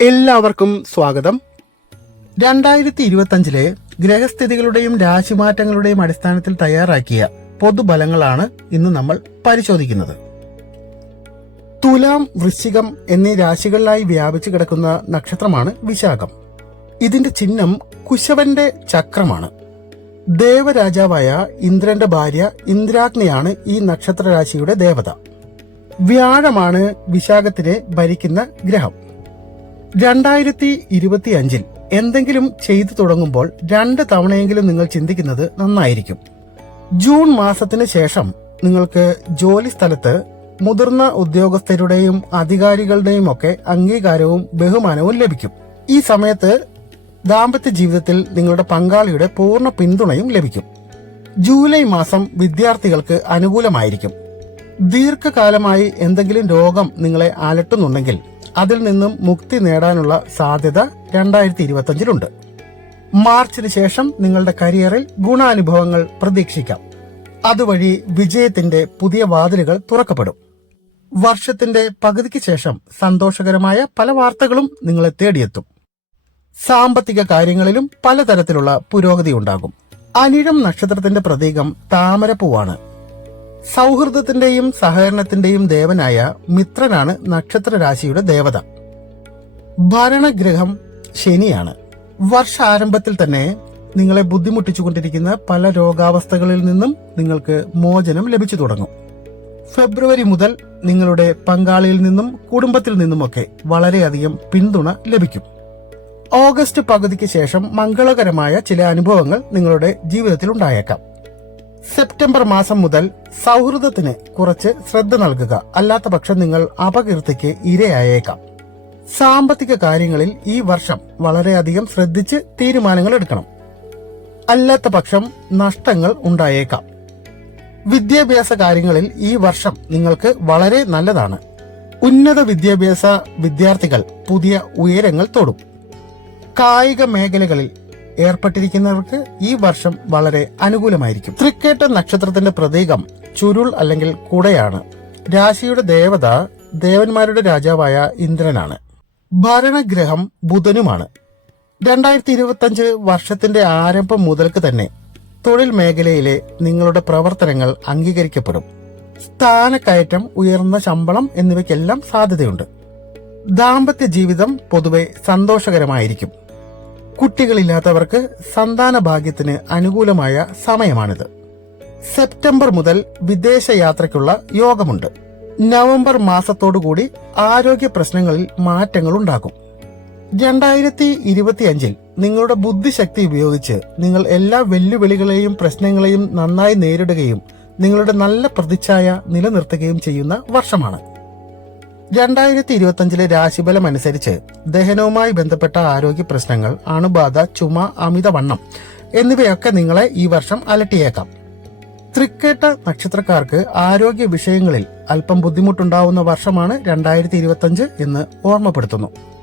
എല്ലാവർക്കും സ്വാഗതം. രണ്ടായിരത്തി ഇരുപത്തഞ്ചിലെ ഗ്രഹസ്ഥിതികളുടെയും രാശിമാറ്റങ്ങളുടെയും അടിസ്ഥാനത്തിൽ തയ്യാറാക്കിയ പൊതുബലങ്ങളാണ് ഇന്ന് നമ്മൾ പരിശോധിക്കുന്നത്. തുലാം വൃശ്ചികം എന്നീ രാശികളിലായി വ്യാപിച്ചു കിടക്കുന്ന നക്ഷത്രമാണ് വിശാഖം. ഇതിന്റെ ചിഹ്നം കുശവന്റെ ചക്രമാണ്. ദേവരാജാവായ ഇന്ദ്രന്റെ ഭാര്യ ഇന്ദ്രാഗ്നിയാണ് ഈ നക്ഷത്രരാശിയുടെ ദേവത. വ്യാഴമാണ് വിശാഖത്തിനെ ഭരിക്കുന്ന ഗ്രഹം. രണ്ടായിരത്തി ഇരുപത്തി അഞ്ചിൽ എന്തെങ്കിലും ചെയ്തു തുടങ്ങുമ്പോൾ രണ്ട് തവണയെങ്കിലും നിങ്ങൾ ചിന്തിക്കുന്നത് നന്നായിരിക്കും. ജൂൺ മാസത്തിന് ശേഷം നിങ്ങൾക്ക് ജോലി സ്ഥലത്ത് മുതിർന്ന ഉദ്യോഗസ്ഥരുടെയും അധികാരികളുടെയും ഒക്കെ അംഗീകാരവും ബഹുമാനവും ലഭിക്കും. ഈ സമയത്ത് ദാമ്പത്യ ജീവിതത്തിൽ നിങ്ങളുടെ പങ്കാളിയുടെ പൂർണ പിന്തുണയും ലഭിക്കും. ജൂലൈ മാസം വിദ്യാർത്ഥികൾക്ക് അനുകൂലമായിരിക്കും. ദീർഘകാലമായി എന്തെങ്കിലും രോഗം നിങ്ങളെ അലട്ടുന്നുണ്ടെങ്കിൽ അതിൽ നിന്നും മുക്തി നേടാനുള്ള സാധ്യത രണ്ടായിരത്തി ഇരുപത്തിയഞ്ചിലുണ്ട് മാർച്ചിന് ശേഷം നിങ്ങളുടെ കരിയറിൽ ഗുണാനുഭവങ്ങൾ പ്രതീക്ഷിക്കാം. അതുവഴി വിജയത്തിന്റെ പുതിയ വാതിലുകൾ തുറക്കപ്പെടും. വർഷത്തിന്റെ പകുതിക്ക് ശേഷം സന്തോഷകരമായ പല വാർത്തകളും നിങ്ങളെ തേടിയെത്തും. സാമ്പത്തിക കാര്യങ്ങളിലും പലതരത്തിലുള്ള പുരോഗതി ഉണ്ടാകും. അനിഴം നക്ഷത്രത്തിന്റെ പ്രതീകം താമരപ്പൂവാണ്. സൗഹൃദത്തിന്റെയും സഹകരണത്തിന്റെയും ദേവനായ മിത്രനാണ് നക്ഷത്ര രാശിയുടെ ദേവത. ഭരണഗ്രഹം ശനിയാണ്. വർഷാരംഭത്തിൽ തന്നെ നിങ്ങളെ ബുദ്ധിമുട്ടിച്ചുകൊണ്ടിരിക്കുന്ന പല രോഗാവസ്ഥകളിൽ നിന്നും നിങ്ങൾക്ക് മോചനം ലഭിച്ചു തുടങ്ങും. ഫെബ്രുവരി മുതൽ നിങ്ങളുടെ പങ്കാളിയിൽ നിന്നും കുടുംബത്തിൽ നിന്നുമൊക്കെ വളരെയധികം പിന്തുണ ലഭിക്കും. ഓഗസ്റ്റ് പകുതിക്ക് ശേഷം മംഗളകരമായ ചില അനുഭവങ്ങൾ നിങ്ങളുടെ ജീവിതത്തിൽ ഉണ്ടായേക്കാം. സെപ്റ്റംബർ മാസം മുതൽ സൗഹൃദത്തിന് കുറച്ച് ശ്രദ്ധ നൽകുക. അല്ലാത്ത പക്ഷം നിങ്ങൾ അപകീർത്തിക്ക് ഇരയായേക്കാം. സാമ്പത്തിക കാര്യങ്ങളിൽ ഈ വർഷം വളരെയധികം ശ്രദ്ധിച്ച് തീരുമാനങ്ങൾ എടുക്കണം. അല്ലാത്ത പക്ഷം നഷ്ടങ്ങൾ ഉണ്ടായേക്കാം. വിദ്യാഭ്യാസ കാര്യങ്ങളിൽ ഈ വർഷം നിങ്ങൾക്ക് വളരെ നല്ലതാണ്. ഉന്നത വിദ്യാഭ്യാസ വിദ്യാർത്ഥികൾ പുതിയ ഉയരങ്ങൾ തൊടും. കായിക മേഖലകളിൽ ഏർപ്പെട്ടിരിക്കുന്നവർക്ക് ഈ വർഷം വളരെ അനുകൂലമായിരിക്കും. തൃക്കേട്ട നക്ഷത്രത്തിന്റെ പ്രതീകം ചുരുൾ അല്ലെങ്കിൽ കുടയാണ്. രാശിയുടെ ദേവത ദേവന്മാരുടെ രാജാവായ ഇന്ദ്രനാണ്. ഭരണഗ്രഹം ബുധനുമാണ്. രണ്ടായിരത്തി ഇരുപത്തഞ്ച് വർഷത്തിന്റെ ആരംഭം മുതൽക്ക് തന്നെ തൊഴിൽ മേഖലയിലെ നിങ്ങളുടെ പ്രവർത്തനങ്ങൾ അംഗീകരിക്കപ്പെടും. സ്ഥാനക്കയറ്റം ഉയർന്ന ശമ്പളം എന്നിവയ്ക്കെല്ലാം സാധ്യതയുണ്ട്. ദാമ്പത്യ ജീവിതം പൊതുവെ സന്തോഷകരമായിരിക്കും. കുട്ടികളില്ലാത്തവർക്ക് സന്താന ഭാഗ്യത്തിന് അനുകൂലമായ സമയമാണിത്. സെപ്റ്റംബർ മുതൽ വിദേശ യാത്രയ്ക്കുള്ള യോഗമുണ്ട്. നവംബർ മാസത്തോടുകൂടി ആരോഗ്യ പ്രശ്നങ്ങളിൽ മാറ്റങ്ങൾ ഉണ്ടാകും രണ്ടായിരത്തി ഇരുപത്തിയഞ്ചിൽ നിങ്ങളുടെ ബുദ്ധിശക്തി ഉപയോഗിച്ച് നിങ്ങൾ എല്ലാ വെല്ലുവിളികളെയും പ്രശ്നങ്ങളെയും നന്നായി നേരിടുകയും നിങ്ങളുടെ നല്ല പ്രതിച്ഛായ നിലനിർത്തുകയും ചെയ്യുന്ന വർഷമാണ്. രണ്ടായിരത്തി ഇരുപത്തിയഞ്ചിലെ രാശിഫലം അനുസരിച്ച് ദഹനവുമായി ബന്ധപ്പെട്ട ആരോഗ്യ പ്രശ്നങ്ങൾ അണുബാധ ചുമ അമിതവണ്ണം എന്നിവയൊക്കെ നിങ്ങളെ ഈ വർഷം അലട്ടിയേക്കാം. തൃക്കേട്ട നക്ഷത്രക്കാർക്ക് ആരോഗ്യ വിഷയങ്ങളിൽ അല്പം ബുദ്ധിമുട്ടുണ്ടാവുന്ന വർഷമാണ് രണ്ടായിരത്തി ഇരുപത്തിയഞ്ച് എന്ന് ഓർമ്മപ്പെടുത്തുന്നു.